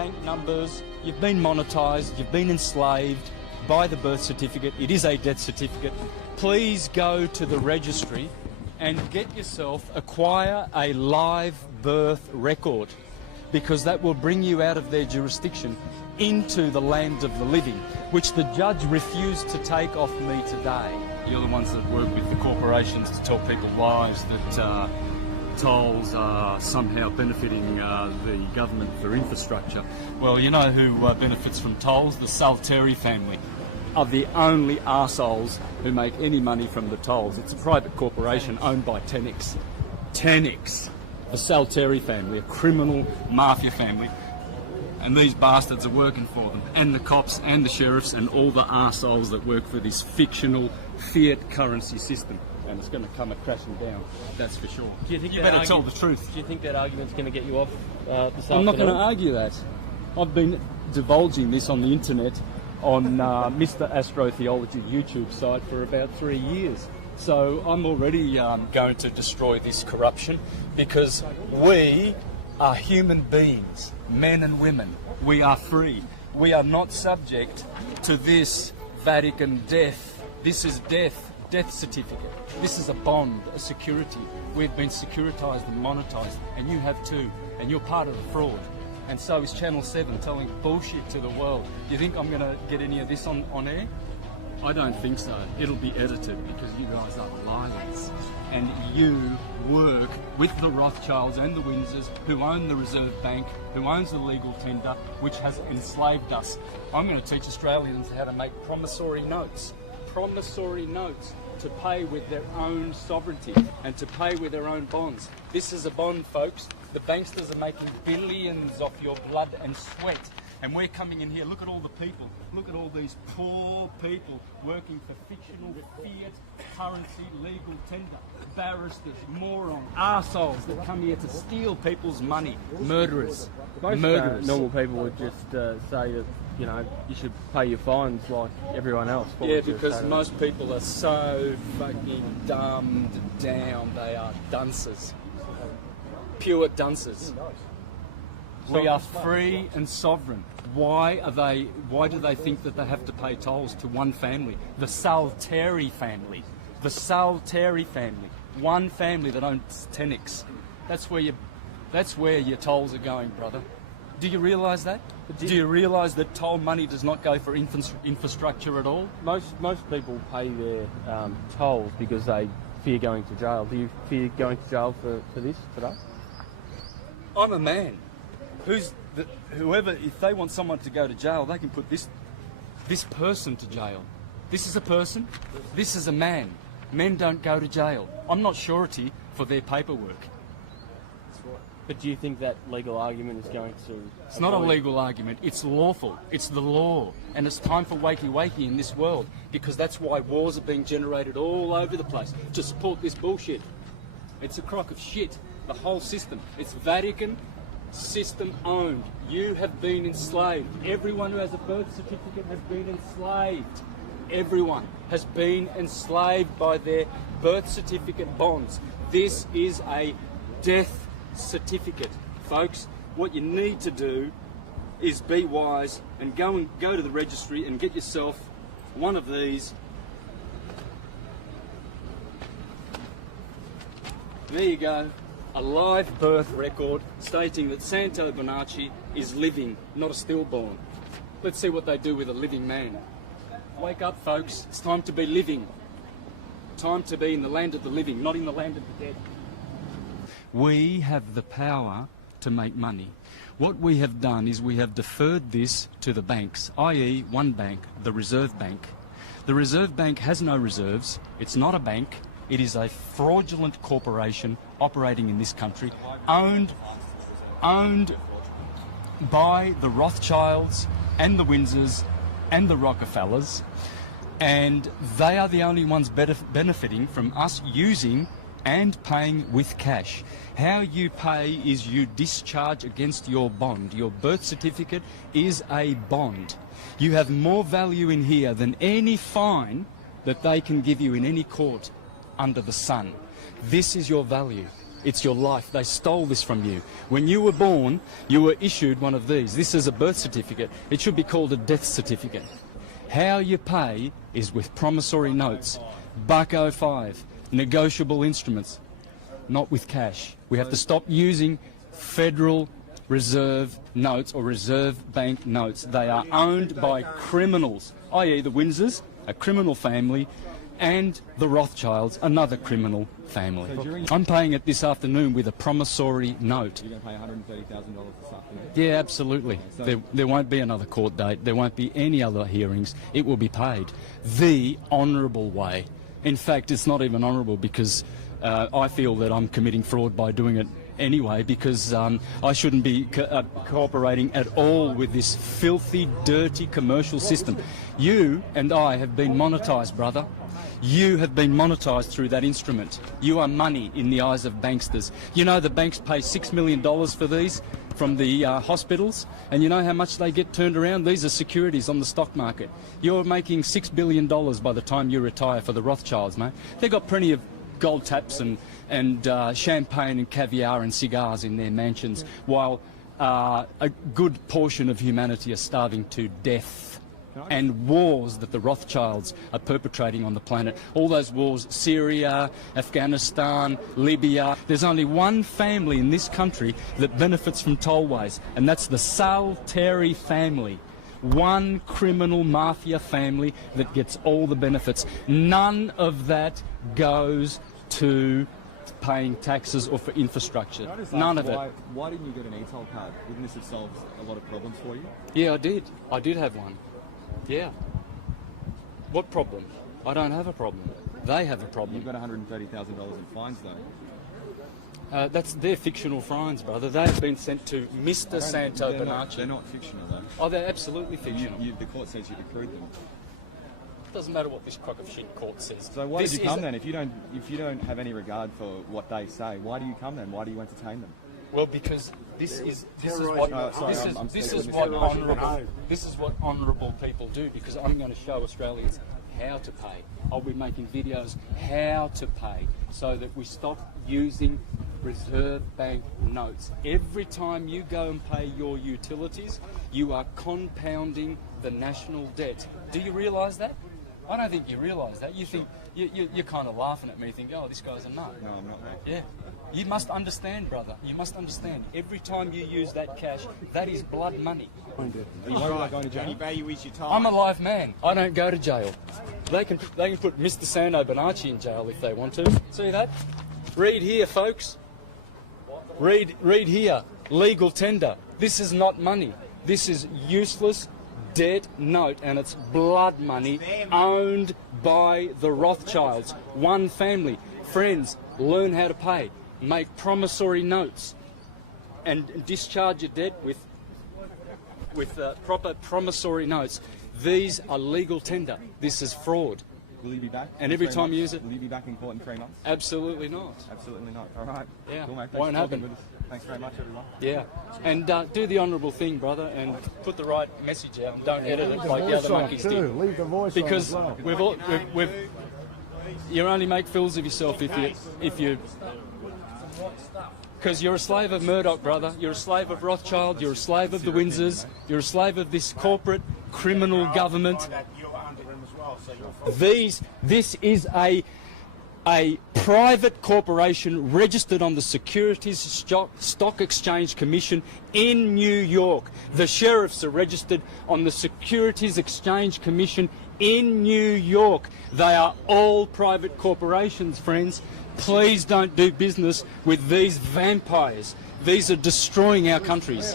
bank numbers, you've been monetised, you've been enslaved by the birth certificate. It is a death certificate. Please go to the registry and get yourself, acquire a live birth record, because that will bring you out of their jurisdiction into the land of the living, which the judge refused to take off me today. You're the ones that work with the corporations to tell people lies that tolls are somehow benefiting the government for infrastructure. Well, you know who benefits from tolls? The Salteri family are the only arseholes who make any money from the tolls. It's a private corporation owned by Tenix. Tenix. The Salteri family, a criminal mafia family. And these bastards are working for them. And the cops and the sheriffs and all the arseholes that work for this fictional fiat currency system. And it's going to come crashing down, that's for sure. Do you think you better tell the truth. Do you think that argument's going to get you off this afternoon? I'm not going to argue that. I've been divulging this on the internet on Mr. Astrotheology YouTube site for about 3 years. So I'm already going to destroy this corruption, because we are human beings, men and women. We are free. We are not subject to this Vatican death. This is death certificate. This is a bond, a security. We've been securitized and monetized, and you have too, and you're part of the fraud. And so is Channel 7 telling bullshit to the world. Do you think I'm going to get any of this on air? I don't think so. It'll be edited, because you guys are liars. And you work with the Rothschilds and the Windsors, who own the Reserve Bank, who owns the legal tender, which has enslaved us. I'm going to teach Australians how to make promissory notes. Promissory notes to pay with their own sovereignty and to pay with their own bonds. This is a bond, folks. The banksters are making billions off your blood and sweat. And we're coming in here, look at all the people, look at all these poor people working for fictional fiat currency legal tender. Barristers, morons, arseholes that come here to steal people's money. Murderers. Most Murderers. normal people would just say that, you know, you should pay your fines like everyone else. Yeah, because most people are so fucking dumbed down. They are dunces. Pure dunces. We are free and sovereign. Why do they think that they have to pay tolls to one family? The Salteri family. The Salteri family. One family that owns Tenix. That's where your tolls are going, brother. Do you realise that? Do you realise that toll money does not go for infrastructure at all? Most people pay their tolls because they fear going to jail. Do you fear going to jail for this today? I'm a man. Whoever, if they want someone to go to jail, they can put this person to jail. This is a person. This is a man. Men don't go to jail. I'm not surety for their paperwork. But do you think that legal argument is going to... It's not a legal argument. It's lawful. It's the law. And it's time for wakey-wakey in this world, because that's why wars are being generated all over the place to support this bullshit. It's a crock of shit. The whole system. It's Vatican system owned. You have been enslaved. Everyone who has a birth certificate has been enslaved. Everyone has been enslaved by their birth certificate bonds. This is a death certificate, folks. What you need to do is be wise and go to the registry and get yourself one of these. There you go. A live birth record stating that Santo Bonacci is living, not a stillborn. Let's see what they do with a living man. Wake up, folks. It's time to be living. Time to be in the land of the living, not in the land of the dead. We have the power to make money. What we have done is we have deferred this to the banks, i.e. one bank, the Reserve Bank. The Reserve Bank has no reserves. It's not a bank. It is a fraudulent corporation operating in this country, owned by the Rothschilds and the Windsors and the Rockefellers, and they are the only ones benefiting from us using and paying with cash. How you pay is you discharge against your bond. Your birth certificate is a bond. You have more value in here than any fine that they can give you in any court under the sun. This is your value. It's your life. They stole this from you. When you were born, you were issued one of these. This is a birth certificate. It should be called a death certificate. How you pay is with promissory notes, $1.05, negotiable instruments, not with cash. We have to stop using Federal Reserve notes or Reserve Bank notes. They are owned by criminals, i.e. the Windsors, a criminal family, and the Rothschilds, another criminal family. I'm paying it this afternoon with a promissory note. You're going to pay $130,000 this afternoon? Yeah, absolutely. There won't be another court date. There won't be any other hearings. It will be paid the honourable way. In fact, it's not even honourable because I feel that I'm committing fraud by doing it anyway, because I shouldn't be cooperating at all with this filthy, dirty commercial system. You and I have been monetised, brother. You have been monetised through that instrument. You are money in the eyes of banksters. You know the banks pay $6 million for these from the hospitals, and you know how much they get turned around? These are securities on the stock market. You're making $6 billion by the time you retire for the Rothschilds, mate. They've got plenty of gold taps and champagne and caviar and cigars in their mansions, while a good portion of humanity are starving to death. And wars that the Rothschilds are perpetrating on the planet. All those wars, Syria, Afghanistan, Libya. There's only one family in this country that benefits from tollways, and that's the Salteri family. One criminal mafia family that gets all the benefits. None of that goes to paying taxes or for infrastructure. None of it. Why didn't you get an e-toll card? Wouldn't this have solved a lot of problems for you? Yeah, I did. I did have one. Yeah. What problem? I don't have a problem. They have a problem. You've got $130,000 in fines, though. They're fictional fines, brother. They've been sent to Mr. Santo Bonacci. They're not fictional, though. Oh, they're absolutely fictional. The court says you've accrued them. Doesn't matter what this crock of shit court says. So why did you come then? If you don't have any regard for what they say, why do you come then? Why do you entertain them? Well, because this is what honourable people do. Because I'm going to show Australians how to pay. I'll be making videos how to pay, so that we stop using Reserve Bank notes. Every time you go and pay your utilities, you are compounding the national debt. Do you realise that? I don't think you realise that. You think you're kind of laughing at me, thinking, "Oh, this guy's a nut." No, I'm not, mate. Yeah. You must understand, brother. You must understand. Every time you use that cash, that is blood money. Are you worried about going to jail? Value is your time. I'm a live man. I don't go to jail. They can put Mr. Santo Bonacci in jail if they want to. See that? Read here, folks. Read here. Legal tender. This is not money. This is useless debt note, and it's blood money owned by the Rothschilds. One family. Friends, learn how to pay. Make promissory notes and discharge your debt with proper promissory notes. These are legal tender. This is fraud. Will you be back? And every time you use it? Will you be back in court in 3 months? Absolutely not. Absolutely not. All right. Yeah. Cool, mate. Thanks Won't for talking happen. with us. Thanks very much, everyone. Yeah. And do the honourable thing, brother, and put the right message out, and don't edit it like the other monkeys did. Leave the voice Because on as well. you only make fools of yourself if you because you're a slave of Murdoch, brother. You're a slave of Rothschild. You're a slave of the Windsors. You're a slave of this corporate criminal government. This is a private corporation registered on the Securities Stock Exchange Commission in New York. The sheriffs are registered on the Securities Exchange Commission in New York. They are all private corporations, friends. Please don't do business with these vampires. These are destroying our countries.